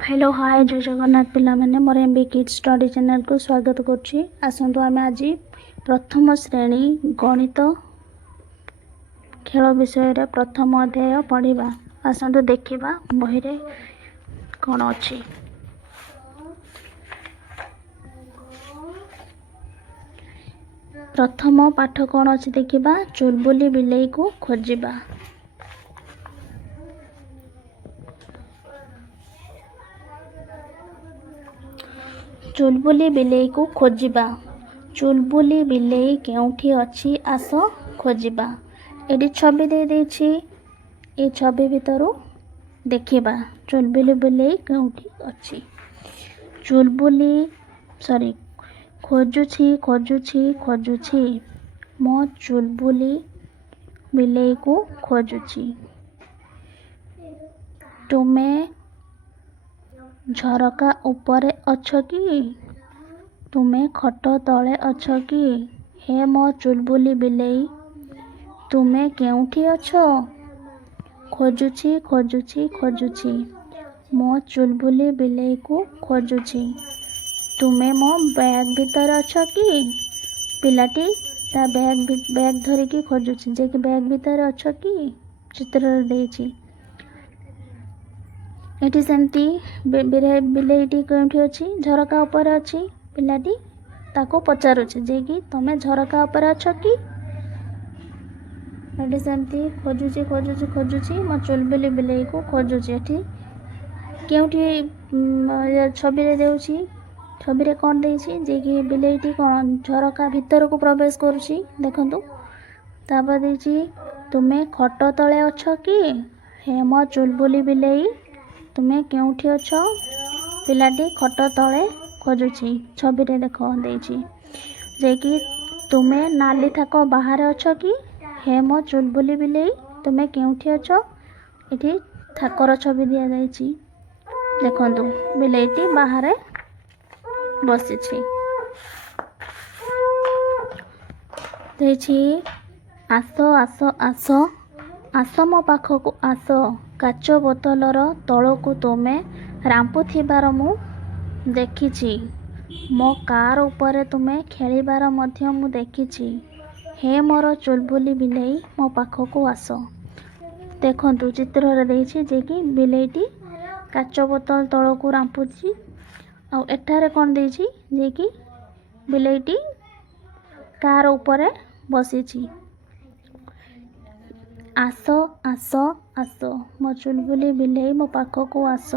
Hello hi जय जगन्नाथ पिला मैंने मोर एमबी किड्स स्टडी चैनल को स्वागत करुच्ची। आसतु आम आज प्रथम श्रेणी गणित खेल विषय रे प्रथम अध्याय पढ़ा। आसतु देखा बही रे कौन अच्छी। प्रथम पाठ कौन अच्छी देखा चुलबुली बिलेई को खोजा। चुलबुली बिलेई को खोजा। चुलबुली बिलेई केउठी अच्छी आस खोजा। ये छवि दे देछि। ये छवि भितर देखा चुलबुली बिलेई केउठी अच्छी। चुलबुली सॉरी खोजुछि खोजुछि खोजुछि मो चुलबुली बिलेई को खोजुछि। तुमे झरका उपरे अछ कि? तुमे खट तले अछ कि? हे मो चुलबुली बिलेई तुमे केउठी अछ? खोजुछि खोजुछि खोजुछि मो चुलबुली बिलेई को खोजुछि। तुमे मो बैग भितर अछ कि? पिलाटी ता बैग धरिकी खोजुछि जे कि बैग भितर अछ कि चित्र देछि। एठी सेमती बिलेईटी केउठी अछि? झरका ऊपर अछि। पिलाटी ताको पचारुछि जे कि तमे झरका ऊपर अछ कि? एठी सेमती खोजुछि खोजुछि खोजुछि मो चुलबुली बिलेई को खोजुछि। एठी केउठी छवि रे देउछि। छवि रे कोन देछि जे कि बिलेईटी कोन झरका भितर को प्रवेश करूछि। देखंतु तापर देछि तुमे खट तळे अछ कि? हे मो चुलबुली बिलेई तुमे केउठी अछ? पिलाटी खट तळे खोजुछि। छवि रे देखो देछि जे कि तुमे नाली थाक बाहर अछ कि? हे मो चुलबुली बिलेई तुमे केउठी अछ? एठी थाकर छवि दिया जाइछि। देखंतु बिलेईटी बाहर बसिछि। देछि आस आस आस आस मो पाखकु आस। काच बोतलर तळकु तुमे रांपुथिबार मु देखिछि। मो कार उपरे तुमे खेलिबार मध्य मु देखिछि। हे मोर चुलबुली बिलेई मो पाखकु आस। देखंतु चित्र रे देछि जे कि बिलेईटी काच बोतल तळकु रांपुछि। आ एठारे कोन देछि जे कि बिलेईटी कार उपरे बसिछि। आस आस आस मो चुलबुली बिलेई मो पाखकु आस।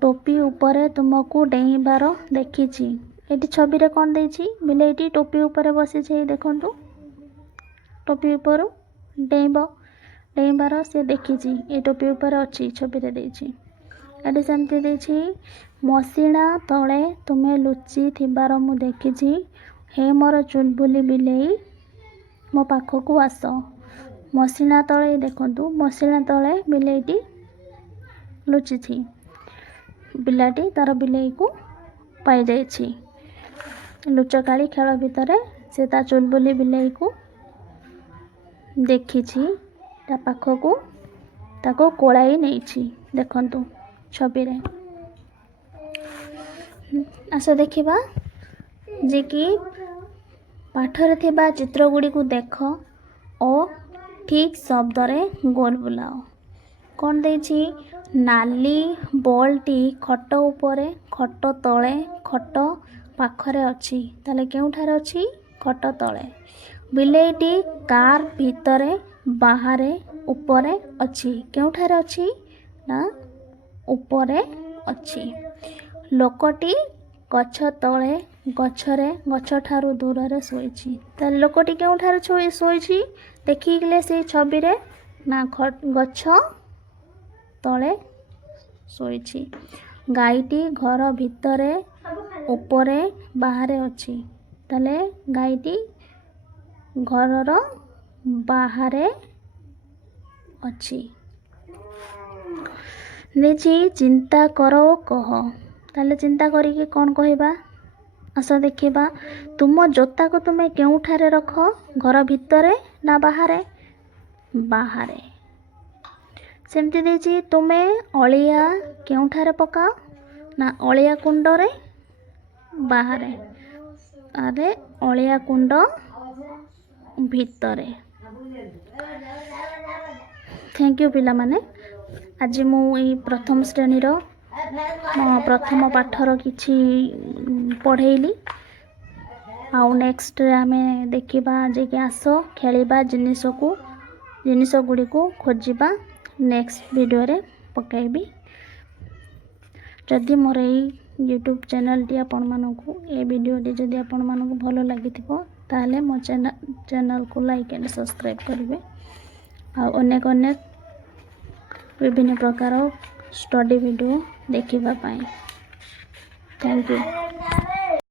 टोपी उपरे तुमको डेइबार देखिछि। एठी छवि रे कोन देछि बिलेईटी टोपी उपरे बसिछि। देखंतु टोपी ऊपर डेइबार से देखिछि। ए टोपी ऊपर अछि छवि रे देछि। एठी सेमती देछि मसिणा तळे तुमे लुचि थिबार मु देखिछि। हे मोर चुलबुली बिलेई मो पाखकु आस। मसिणा तळे देखंतु मसिणा तळे बिलेईटी लुचिछि। बिलाटी तार बिलेई को पाई जाइछि। लुचकाली खेल भितर से ता चुलबुली बिलेई को देखिछि। ता पाखकु ताको कोलाई नेछि। देखंतु छवि रे आस देखिबा जे कि पाठरे थिबा चित्र गुडी को देख ओ ठीक शब्द रे गोल बुलाओ। कौन देछि नाली बॉलटी खट उपरे खट तळे खट पाखरे अछि। ताले केउठारे अछि? खट तळे। बिलेईटी कार भितरे बाहरे उपरे अछि। केउठारे अछि? ना उपरे अछि। लोकटी गछ तळे गछरे गछ ठारू दूर रे सोइछि। ताले लोकटी केउठारे सोइछि? देखिले से छवि रे ना गछ तळे सोइछि। गाईटी घर भितरे उपरे बाहरे अछि। ताले गाईटी घरर बाहरे अछि। देछि चिंता करो कह। ताले चिंता करिके कोन कहबा? आस देखिबा तुम जोता को तुमे केउठारे रख? घर भितरे ना बाहरे? बाहरे। सेमती देछि तुमे अलिया केउठारे पकाओ? ନା ଅଳିଆ କୁଣ୍ଡରେ ବାହାରେ, ଆରେ ଅଳିଆ କୁଣ୍ଡ ଭିତରେ। ଥ୍ୟାଙ୍କ ୟୁ ପିଲାମାନେ। ଆଜି ମୁଁ ଏଇ ପ୍ରଥମ ଶ୍ରେଣୀର ପ୍ରଥମ ପାଠର କିଛି ପଢ଼େଇଲି। ଆଉ ନେକ୍ସଟରେ ଆମେ ଦେଖିବା ଯେ କି ଆସ ଖେଳିବା ଜିନିଷ ଗୁଡ଼ିକୁ ଖୋଜିବା ନେକ୍ସଟ ଭିଡ଼ିଓରେ ପକାଇବି। ଯଦି ମୋର ଏଇ ୟୁଟ୍ୟୁବ୍ ଚ୍ୟାନେଲ୍ଟି ଆପଣମାନଙ୍କୁ ଏ ଭିଡ଼ିଓଟି ଯଦି ଆପଣମାନଙ୍କୁ ଭଲ ଲାଗିଥିବ ତାହେଲେ ମୋ ଚ୍ୟାନେଲ୍କୁ ଲାଇକ୍ ଆଣ୍ଡ ସବସ୍କ୍ରାଇବ୍ କରିବେ। ଆଉ ଅନେକ ବିଭିନ୍ନ ପ୍ରକାର ଷ୍ଟଡ଼ି ଭିଡ଼ିଓ ଦେଖିବା ପାଇଁ। Thank you.